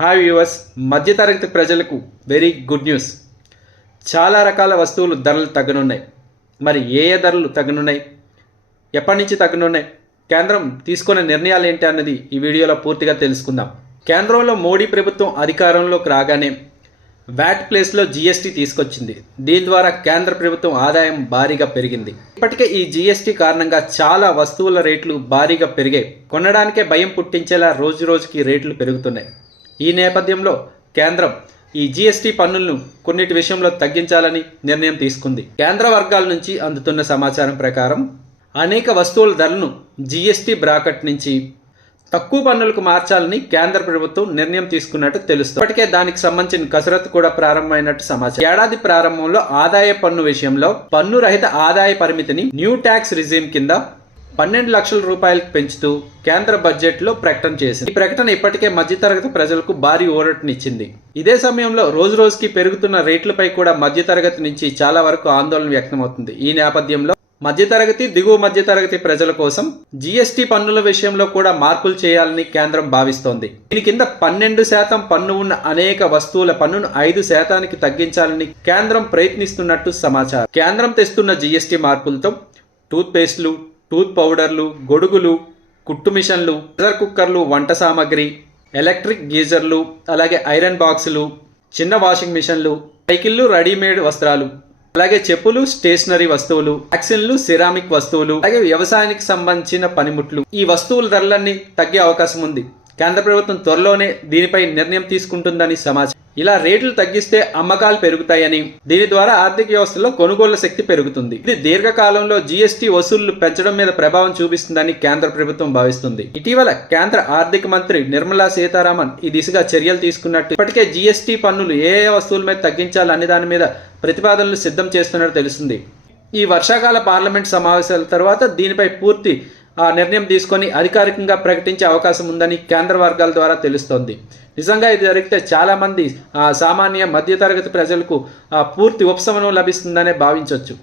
Hi viewers, మధ్యతరగతి ప్రజలకు very good news. చాలా రకాల వస్తువులు ధరలు తగ్గనున్నాయి. మరి ఏ ధరలు తగ్గనున్నాయి, ఎప్పటి నుంచి తగ్గనున్నాయి, కేంద్రం తీసుకున్న నిర్ణయాలు ఏంటి అన్నది ఈ వీడియోలో పూర్తిగా తెలుసుకుందాం. కేంద్రంలో మోడీ ప్రభుత్వం అధికారంలోకి రాగానే వ్యాట్ ప్లేస్లో జీఎస్టీ తీసుకొచ్చింది. దీని ద్వారా కేంద్ర ప్రభుత్వం ఆదాయం భారీగా పెరిగింది. ఇప్పటికే ఈ జీఎస్టీ కారణంగా చాలా వస్తువుల రేట్లు భారీగా పెరిగాయి. కొనడానికే భయం పుట్టించేలా రోజు రోజుకి రేట్లు పెరుగుతున్నాయి. ఈ నేపథ్యంలో కేంద్రం ఈ జీఎస్టీ పన్నులను కొన్నిటి విషయంలో తగ్గించాలని నిర్ణయం తీసుకుంది. కేంద్ర వర్గాల నుంచి అందుతున్న సమాచారం ప్రకారం అనేక వస్తువుల ధరలను జీఎస్టీ బ్రాకెట్ నుంచి తక్కువ పన్నులకు మార్చాలని కేంద్ర ప్రభుత్వం నిర్ణయం తీసుకున్నట్టు తెలుస్తుంది. ఇప్పటికే దానికి సంబంధించిన కసరత్తు కూడా ప్రారంభమైనట్టు సమాచారం. ఏడాది ప్రారంభంలో ఆదాయ పన్ను విషయంలో పన్ను రహిత ఆదాయ పరిమితిని న్యూ ట్యాక్స్ రిజీమ్ కింద 12 లక్షల రూపాయలకు పెంచుతూ కేంద్ర బడ్జెట్లో ప్రకటన చేసింది. ఈ ప్రకటన ఇప్పటికే మధ్యతరగతి ప్రజలకు భారీ ఊరటనిచ్చింది. ఇదే సమయంలో రోజు రోజుకి పెరుగుతున్న రేట్లపై కూడా మధ్యతరగతి నుంచి చాలా వరకు ఆందోళన వ్యక్తమవుతుంది. ఈ నేపథ్యంలో మధ్యతరగతి, దిగువ మధ్యతరగతి ప్రజల కోసం జీఎస్టీ పన్నుల విషయంలో కూడా మార్పులు చేయాలని కేంద్రం భావిస్తోంది. దీని కింద 12% పన్ను ఉన్న అనేక వస్తువుల పన్నును 5% తగ్గించాలని కేంద్రం ప్రయత్నిస్తున్నట్టు సమాచారం. కేంద్రం తెస్తున్న జీఎస్టీ మార్పులతో టూత్ పేస్ట్లు, టూత్ పౌడర్లు, గొడుగులు, కుట్టు మిషన్లు, ప్రెషర్ కుక్కర్లు, వంట సామాగ్రి, ఎలక్ట్రిక్ గీజర్లు, అలాగే ఐరన్ బాక్సులు, చిన్న వాషింగ్ మిషన్లు, సైకిళ్ళు, రెడీమేడ్ వస్త్రాలు, అలాగే చెప్పులు, స్టేషనరీ వస్తువులు, వ్యాక్సిన్లు, సిరామిక్ వస్తువులు, అలాగే వ్యవసాయానికి సంబంధించిన పనిముట్లు, ఈ వస్తువుల ధరలన్నీ తగ్గే అవకాశం ఉంది. కేంద్ర ప్రభుత్వం త్వరలోనే దీనిపై నిర్ణయం తీసుకుంటుందని సమాచారం. ఇలా రేట్లు తగ్గిస్తే అమ్మకాలు పెరుగుతాయని, దీని ద్వారా ఆర్థిక వ్యవస్థలో కొనుగోళ్ల శక్తి పెరుగుతుంది. ఇది దీర్ఘకాలంలో జీఎస్టీ వసూళ్లు పెంచడం మీద ప్రభావం చూపిస్తుందని కేంద్ర ప్రభుత్వం భావిస్తుంది. ఇటీవల కేంద్ర ఆర్థిక మంత్రి నిర్మలా సీతారామన్ ఈ దిశగా చర్యలు తీసుకున్నట్టు, ఇప్పటికే జీఎస్టీ పన్నులు ఏ వస్తువుల మీద తగ్గించాలనే దాని మీద ప్రతిపాదనలు సిద్ధం చేస్తున్నట్టు తెలుస్తుంది. ఈ వర్షాకాల పార్లమెంట్ సమావేశాల తర్వాత దీనిపై పూర్తి నిర్ణయం తీసుకొని అధికారికంగా ప్రకటించే అవకాశం ఉందని కేంద్ర వర్గాల ద్వారా తెలుస్తోంది. నిజంగా ఇది జరిగితే చాలామంది సామాన్య మధ్యతరగతి ప్రజలకు పూర్తి ఉపశమనం లభిస్తుందనే భావించవచ్చు.